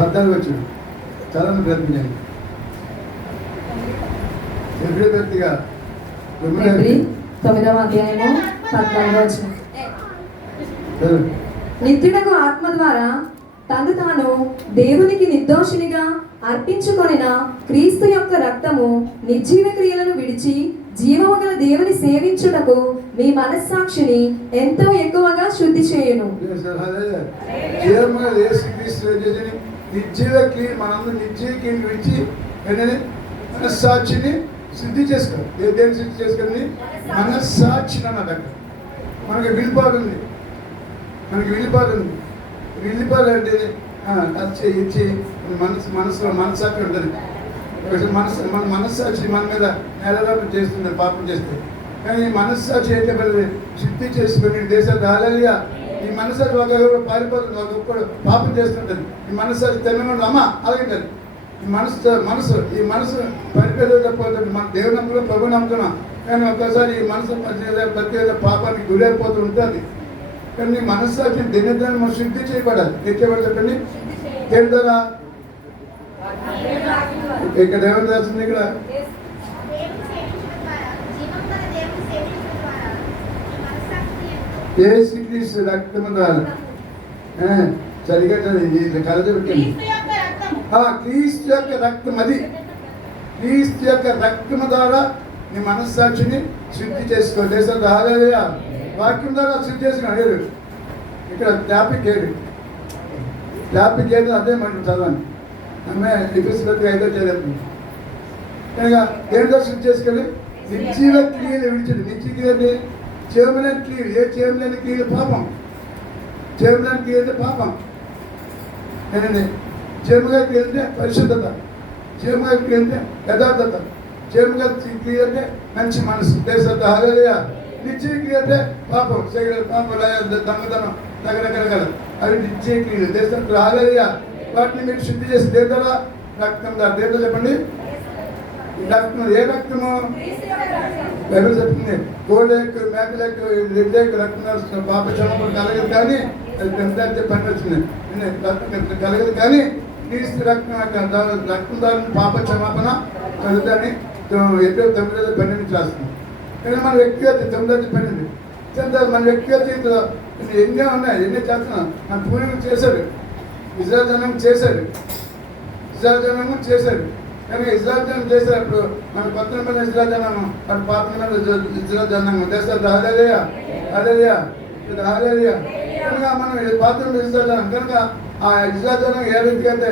14 వచ్చిన చదవని ప్రయత్నించండి. ఎప్పుడు వ్యక్తిగా 9వ అధ్యాయము 14వ వచనం. నిత్యుడకు ఆత్మ ద్వారా తను తాను దేవునికి నిర్దోషినిగా అర్పించుకొనిన క్రీస్తు యొక్క రక్తము నిర్జీవ క్రియలను విడిచి జీవము గల దేవుని సేవించుటకు మీ మనస్సాక్షిని ఎంతో ఎక్కువగా శుద్ధి చేయును. నిర్జీవ క్రియ మనందరూ నిర్జీవ క్రియలు విడిచి మనస్సాక్షిని శుద్ధి చేసుకో. దేని శుద్ధి చేసుకొని మనస్సాక్షిని అన్నది. అక్కడ మనకి విడిపాడుంది, వెళ్ళిపోరు అంటే టచ్ ఇచ్చి మనస్సాక్షి ఉంటుంది. మన మనస్సాక్షి మన మీద నేలరాపం చేస్తుంది పాపం చేస్తే. కానీ ఈ మనస్సాక్షి ఏంటో శుద్ధి చేసుకుని దేశాలు రాలేగా ఈ మనస్సాక్షి ఒక పారిపోతుంది, ఒక్కొక్కడు పాపం చేస్తుంటుంది. ఈ మనస్సాక్షి తెలంగాణ అమ్మ అలాగే ఈ మనసు పరిపేదపోతుంది. మన దేవుని నమ్ముకున్నాం, ప్రభు నమ్ముకున్నాం. కానీ ఒక్కసారి ఈ మనసు ప్రతి పాపానికి గురైపోతూ ఉంటుంది. కానీ మనస్సాక్షి దినదిన మనం శుద్ధి చేయబడాలి. ఎక్కబడి చెప్పండి తెలుదా ఇక్కడ ఏమని రాసింది? ఇక్కడ యేసుక్రీస్తు రక్తము ద్వారా సరిగా కలదు పెట్టండి. క్రీస్తు యొక్క రక్తం, అది క్రీస్తు యొక్క రక్తము ద్వారా నీ మనస్సాక్షిని శుద్ధి చేసుకో. దేశం హల్లెలూయా. వాక్యం ద్వారా శుద్ధి చేసుకున్నాడు. ఇక్కడ టాపిక్ ఏది అదే మాట చదవండి. ఆమె ఎఫెసీయులకు 5వ అధ్యాయం. కనుక దేనితో శుద్ధి చేసుకొని నిర్జీవ క్రియలు విడిచింది. నిర్జీవ క్రియలు చేయలేని క్రియలు, ఏ చేయలేని క్రియలు పాపం. చేయలేని క్రియ అంటే పాపం. నేనండి చేయముగా క్రియ అంటే పరిశుద్ధత, చేయముగా క్రియ అంటే యథార్థత, చేయముగా క్రియ అంటే మంచి మనసు. దేశత హల్లెలూయా. నిత్య క్రియ అంటే పాపం, పాపం, దొంగతనం, రకరకాల అవి నిత్య క్రియలు. దేశం హల్లెలూయా. వాటిని మీరు శుద్ధి చేసి దేవతల రక్తం ద్వారా. దేవత చెప్పండి రక్తం. ఏ రక్తము? బైబిల్ చెప్తుంది కోడెక్కు, మేకలెక్కు, రెడ్డెక్కు రక్తం పాప క్షమాపణ కలగదు. కానీ అది పెద్ద పని వచ్చింది కలగదు. కానీ క్రీస్తు రక్తం ద్వారా పాప క్షమాపణ కలుగుతాని ఎప్పుడు 9:12 రాస్తుంది. కానీ మన వ్యక్తిగత 9:12 మన వ్యక్తిగత జీవితంలో ఎన్నో ఉన్నాయి, ఎన్నో చేస్తున్నాం. మన పూర్వీకులు చేశారు, ఇజ్రాయెల్ జనం చేశారు. కానీ ఇజ్రాయెల్ జనం చేసేటప్పుడు మన కొత్త నిబంధన ఇజ్రాయెల్ జనం, మన పాత నిబంధన ఇజ్రాయెల్ జనం దేశాలు హల్లెలూయా. కనుక మనం పాత నిబంధన ఇజ్రాయెల్ జనం. కనుక ఆ ఇజ్రాయెల్ జనం ఏ రీతిగా అయితే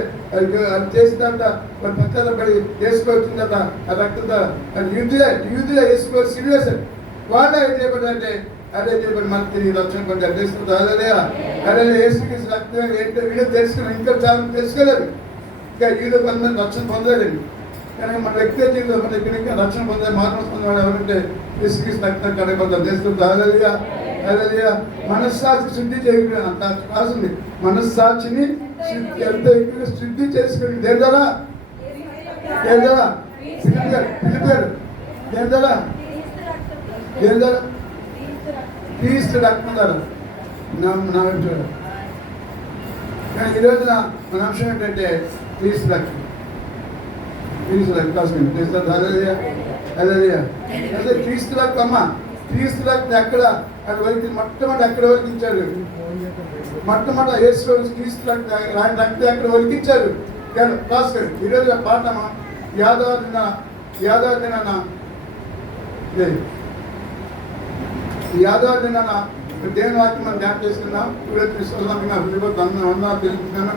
అది చేసిన తర్వాత వాళ్ళు పక్కన పడి వేసుకొచ్చిన తర్వాత ఆ రక్తంతో యూదులే వేసుకోవాలి, సిరివేశారు. వాళ్ళ ఏం చేయబడ్డారంటే అదే చేయబడి మనకి తిరిగి రక్షణ పొందారు. తెలుసుకుంటా అదే యేసుక్రీస్తు రక్తం ఏంటో వీళ్ళు తెలుసుకుని ఇంకా చాలా తెలుసుకోలేదు. ఇంకా వీళ్ళు కొంతమంది రక్షణ పొందలేదండి. కనుక మన వ్యక్తి జీవితంలో మన ఇక్కడ ఇంకా రక్షణ పొందే మార్పు పొందేవాడు ఎవరంటే యేసుక్రీస్తు రక్తం కడగొందాం. తెలుసుకుంటా హల్లెలూయా. మనస్సాక్షి శుద్ధి చేయకుండా అంత రాసింది. మనస్సాక్షిని ఎంత ఎక్కువగా శుద్ధి చేసుకుని దేనిద్వారా పిలిపారు. దేనిద్వారా క్రీస్తు రక్తం ద్వారా నా వైపు. కానీ ఈరోజున మన అంశం ఏంటంటే క్రీస్తు రక్తం అదే క్రీస్తు రక్తం. అమ్మ క్రీస్తు రక్తం ఎక్కడ అక్కడ వరకు మొట్టమొదటి ఎక్కడ వరకించారు? మొట్టమొదటి యేసు క్రీస్తు రక్తం ఆయన రక్తం ఎక్కడ వరకించారు? రాసుకోండి. ఈరోజు పాఠమా యాదవ దినాన దేవుని వాక్యం మనం జ్ఞాపకం చేసుకున్నాం. ఇప్పుడు విశ్వాసం తెలుపుతున్నాను.